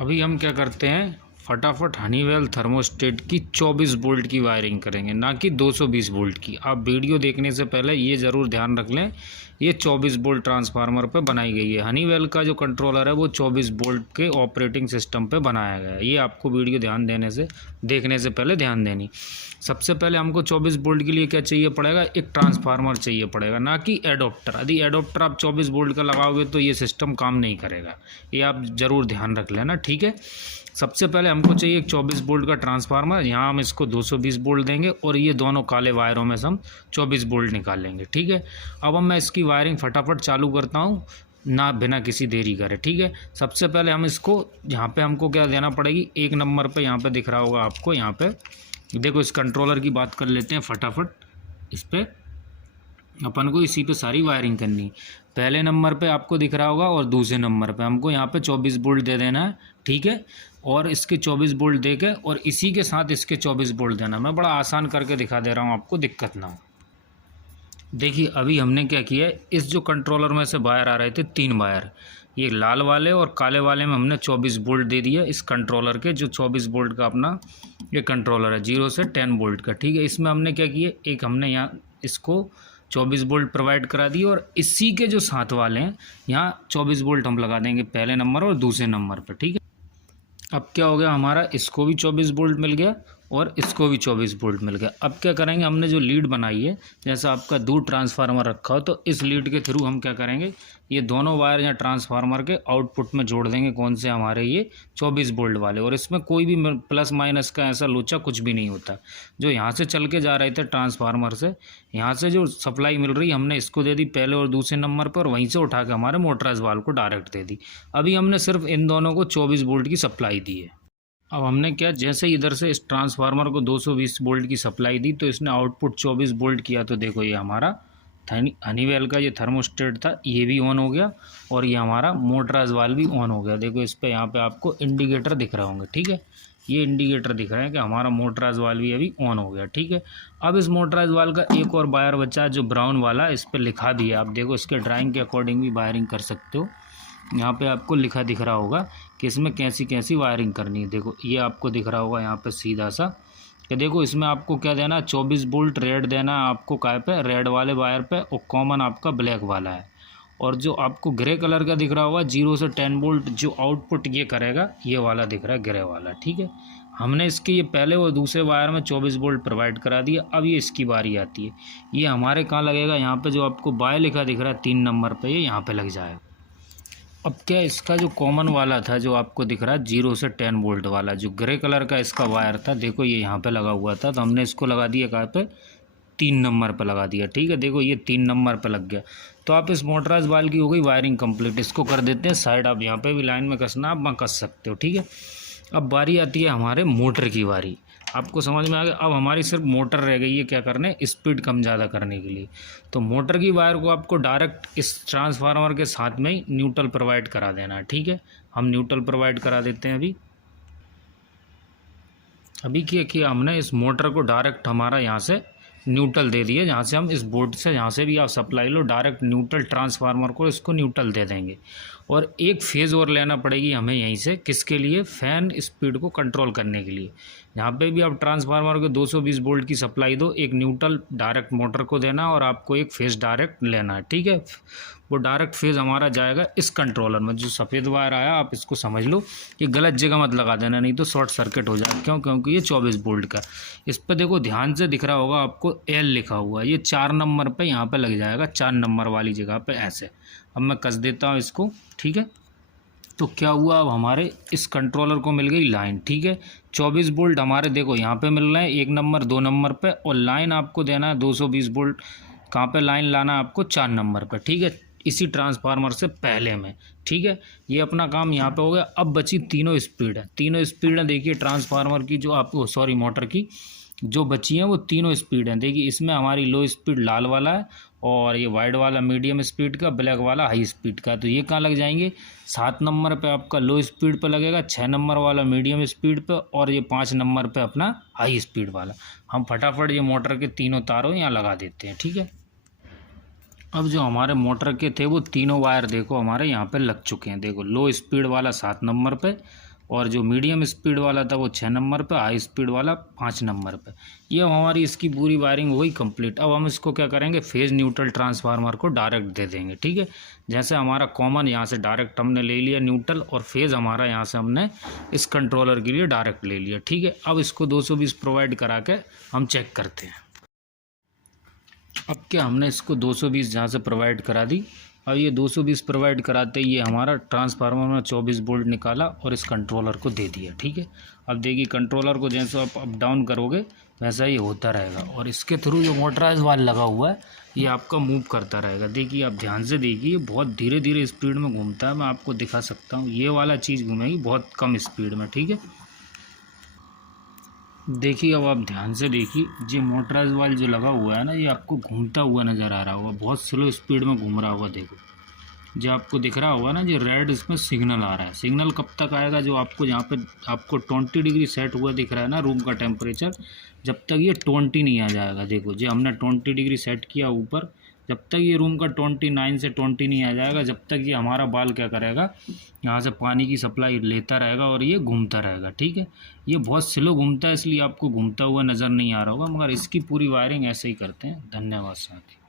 अभी हम क्या करते हैं, फटाफट हनीवेल थर्मोस्टेट की 24 वोल्ट की वायरिंग करेंगे, ना कि 220 वोल्ट की। आप वीडियो देखने से पहले ये ज़रूर ध्यान रख लें, ये 24 वोल्ट ट्रांसफार्मर पे बनाई गई है। हनीवेल का जो कंट्रोलर है वो 24 वोल्ट के ऑपरेटिंग सिस्टम पे बनाया गया है। ये आपको वीडियो देखने से पहले ध्यान देनी। सबसे पहले हमको 24 वोल्ट के लिए क्या चाहिए पड़ेगा, एक ट्रांसफार्मर चाहिए पड़ेगा, ना कि एडोप्टर। यदि एडोप्टर आप 24 वोल्ट का लगाओगे तो ये सिस्टम काम नहीं करेगा, ये आप ज़रूर ध्यान रख लेना, ठीक है। सबसे पहले हमको चाहिए एक 24 वोल्ट का ट्रांसफार्मर। यहाँ हम इसको 220 वोल्ट देंगे और ये दोनों काले वायरों में से हम 24 वोल्ट निकालेंगे, ठीक है। अब मैं इसकी वायरिंग फटाफट चालू करता हूँ, ना बिना किसी देरी करे, ठीक है। सबसे पहले हम इसको यहाँ पे हमको क्या देना पड़ेगी, 1 नंबर पे यहाँ पे दिख रहा होगा आपको, यहाँ पे देखो। इस कंट्रोलर की बात कर लेते हैं फटाफट। इस पर अपन को इसी पे सारी वायरिंग करनी है। पहले नंबर पे आपको दिख रहा होगा और दूसरे नंबर पे हमको यहाँ पे 24 वोल्ट दे देना है, ठीक है। और इसके 24 वोल्ट दे के और इसी के साथ इसके 24 वोल्ट देना। मैं बड़ा आसान करके दिखा दे रहा हूँ, आपको दिक्कत ना हो। देखिए अभी हमने क्या किया है, इस जो कंट्रोलर में से वायर आ रहे थे 3 वायर, ये लाल वाले और काले वाले में हमने 24 वोल्ट दे दिया इस कंट्रोलर के। जो 24 वोल्ट का अपना ये कंट्रोलर है 0 से 10 वोल्ट का, ठीक है। इसमें हमने क्या किया, एक हमने यहाँ इसको 24 वोल्ट प्रोवाइड करा दिए और इसी के जो साथ वाले हैं यहाँ 24 वोल्ट हम लगा देंगे पहले नंबर और दूसरे नंबर पर, ठीक है। अब क्या हो गया हमारा, इसको भी 24 वोल्ट मिल गया और इसको भी 24 वोल्ट मिल गया। अब क्या करेंगे, हमने जो लीड बनाई है, जैसा आपका दूर ट्रांसफार्मर रखा हो, तो इस लीड के थ्रू हम क्या करेंगे, ये दोनों वायर या ट्रांसफार्मर के आउटपुट में जोड़ देंगे। कौन से, हमारे ये 24 वोल्ट वाले। और इसमें कोई भी प्लस माइनस का ऐसा लोचा कुछ भी नहीं होता। जो यहाँ से चल के जा रहे थे ट्रांसफार्मर से, यहाँ से जो सप्लाई मिल रही हमने इसको दे दी पहले और दूसरे नंबर पर, वहीं से उठा के हमारे मोटराइज वाल्व को डायरेक्ट दे दी। अभी हमने सिर्फ इन दोनों को 24 वोल्ट की सप्लाई दी है। अब हमने क्या, जैसे इधर से इस ट्रांसफार्मर को 220 वोल्ट की सप्लाई दी तो इसने आउटपुट 24 वोल्ट किया। तो देखो ये हमारा हनीवेल का ये थर्मोस्टेट था, ये भी ऑन हो गया और ये हमारा मोटराइज वाल्व भी ऑन हो गया। देखो इस पर यहाँ पे आपको इंडिकेटर दिख रहे होंगे, ठीक है। ये इंडिकेटर दिख रहा है कि हमारा मोटराइज वाल्व भी अभी ऑन हो गया, ठीक है। अब इस मोटराइज वाल्व का एक और वायर बचा है जो ब्राउन वाला, इस पर लिखा भी है। आप देखो इसके ड्राइंग के अकॉर्डिंग भी वायरिंग कर सकते हो। यहाँ पे आपको लिखा दिख रहा होगा कि इसमें कैसी कैसी वायरिंग करनी है। देखो ये आपको दिख रहा होगा यहाँ पे सीधा सा कि देखो इसमें आपको क्या देना है, 24 वोल्ट रेड देना है आपको, काय पे, रेड वाले वायर पे, और कॉमन आपका ब्लैक वाला है। और जो आपको ग्रे कलर का दिख रहा होगा 0 से 10 वोल्ट, जो आउटपुट ये करेगा, ये वाला दिख रहा है ग्रे वाला, ठीक है। हमने इसके ये पहले और दूसरे वायर में 24 वोल्ट प्रोवाइड करा दिया। अब ये इसकी बारी आती है, ये हमारे कहाँ लगेगा, यहाँ पे जो आपको बाय लिखा दिख रहा है 3 नंबर पर, ये यहाँ पर लग जाएगा। अब क्या, इसका जो कॉमन वाला था जो आपको दिख रहा है 0 से 10 वोल्ट वाला, जो ग्रे कलर का इसका वायर था, देखो ये यहाँ पे लगा हुआ था, तो हमने इसको लगा दिया कहाँ पे, 3 नंबर पे लगा दिया, ठीक है। देखो ये 3 नंबर पे लग गया। तो आप इस मोटराइज वाल्व की हो गई वायरिंग कंप्लीट। इसको कर देते हैं साइड। आप यहाँ पे भी लाइन में कसना, आप कस सकते हो, ठीक है। अब बारी आती है हमारे मोटर की बारी। आपको समझ में आ गया। अब हमारी सिर्फ मोटर रह गई है क्या करने, स्पीड कम ज़्यादा करने के लिए। तो मोटर की वायर को आपको डायरेक्ट इस ट्रांसफार्मर के साथ में ही न्यूट्रल प्रोवाइड करा देना है, ठीक है। हम न्यूट्रल प्रोवाइड करा देते हैं। अभी क्या किया हमने, इस मोटर को डायरेक्ट हमारा यहाँ से न्यूट्रल दे दिए। जहाँ से हम इस बोर्ड से, जहाँ से भी आप सप्लाई लो, डायरेक्ट न्यूट्रल ट्रांसफार्मर को इसको न्यूट्रल दे देंगे। और एक फेज़ और लेना पड़ेगी हमें यहीं से, किसके लिए, फ़ैन स्पीड को कंट्रोल करने के लिए। जहाँ पे भी आप ट्रांसफार्मर को 220 वोल्ट की सप्लाई दो, एक न्यूट्रल डायरेक्ट मोटर को देना और आपको एक फेज़ डायरेक्ट लेना है, ठीक है। वो डायरेक्ट फेज़ हमारा जाएगा इस कंट्रोलर में। जो सफ़ेद वायर आया आप इसको समझ लो, ये गलत जगह मत लगा देना, नहीं तो शॉर्ट सर्किट हो जाए। क्यों, क्योंकि ये 24 वोल्ट का। इस पर देखो ध्यान से दिख रहा होगा आपको एल लिखा हुआ, ये 4 नंबर पे यहाँ पे लग जाएगा, 4 नंबर वाली जगह पे ऐसे। अब मैं कस देता हूँ इसको, ठीक है। तो क्या हुआ, अब हमारे इस कंट्रोलर को मिल गई लाइन, ठीक है। 24 वोल्ट हमारे देखो यहाँ पे मिल रहे हैं 1 नंबर 2 नंबर पे, और लाइन आपको देना है 220 वोल्ट। कहाँ पे लाइन लाना है आपको, 4 नंबर पे, ठीक है, इसी ट्रांसफार्मर से पहले में, ठीक है। ये अपना काम यहाँ पे हो गया। अब बची तीनों स्पीड है। तीनों स्पीड है देखिए ट्रांसफार्मर की, जो आपको सॉरी मोटर की जो बची हैं वो तीनों स्पीड हैं। देखिए इसमें हमारी लो स्पीड लाल वाला है, और ये वाइट वाला मीडियम स्पीड का, ब्लैक वाला हाई स्पीड का। तो ये कहाँ लग जाएंगे, 7 नंबर पे आपका लो स्पीड पे लगेगा, 6 नंबर वाला मीडियम स्पीड पे, और ये 5 नंबर पे अपना हाई स्पीड वाला। हम फटाफट ये मोटर के तीनों तारों यहाँ लगा देते हैं, ठीक है। अब जो हमारे मोटर के थे वो तीनों वायर देखो हमारे यहाँ पे लग चुके हैं। देखो लो स्पीड वाला 7 नंबर पे, और जो मीडियम स्पीड वाला था वो 6 नंबर पे, हाई स्पीड वाला 5 नंबर पे। ये हमारी इसकी पूरी वायरिंग हुई कंप्लीट। अब हम इसको क्या करेंगे, फेज़ न्यूट्रल ट्रांसफार्मर को डायरेक्ट दे देंगे। ठीक है, जैसे हमारा कॉमन यहाँ से डायरेक्ट हमने ले लिया न्यूट्रल, और फेज़ हमारा यहाँ से हमने इस कंट्रोलर के लिए डायरेक्ट ले लिया। ठीक है, अब इसको 220 प्रोवाइड करा के हम चेक करते हैं। अब क्या, हमने इसको 220 जहाँ से प्रोवाइड करा दी। अब ये 220 प्रोवाइड कराते ही ये हमारा ट्रांसफार्मर में 24 वोल्ट निकाला और इस कंट्रोलर को दे दिया। ठीक है, अब देखिए कंट्रोलर को जैसे आप अप डाउन करोगे वैसा ये होता रहेगा, और इसके थ्रू जो मोटराइज वाल लगा हुआ है ये आपका मूव करता रहेगा। देखिए, आप ध्यान से देखिए, बहुत धीरे धीरे स्पीड में घूमता है। मैं आपको दिखा सकता हूँ, ये वाला चीज़ घूमेगी बहुत कम स्पीड में। ठीक है, देखिए, अब आप ध्यान से देखिए, ये मोटराइज वाल जो लगा हुआ है ना, ये आपको घूमता हुआ नज़र आ रहा होगा, बहुत स्लो स्पीड में घूम रहा होगा। देखो, जो आपको दिख रहा होगा ना, जो रेड इसमें सिग्नल आ रहा है। सिग्नल कब तक आएगा, जो आपको यहाँ पे आपको 20 डिग्री सेट हुआ दिख रहा है ना रूम का टेम्परेचर, जब तक ये 20 नहीं आ जाएगा। देखो, जो हमने 20 डिग्री सेट किया ऊपर, जब तक ये रूम का 29 से 20 नहीं आ जाएगा, जब तक ये हमारा बाल क्या करेगा, यहाँ से पानी की सप्लाई लेता रहेगा और ये घूमता रहेगा। ठीक है, ये बहुत स्लो घूमता है, इसलिए आपको घूमता हुआ नज़र नहीं आ रहा होगा, मगर इसकी पूरी वायरिंग ऐसे ही करते हैं। धन्यवाद साथी।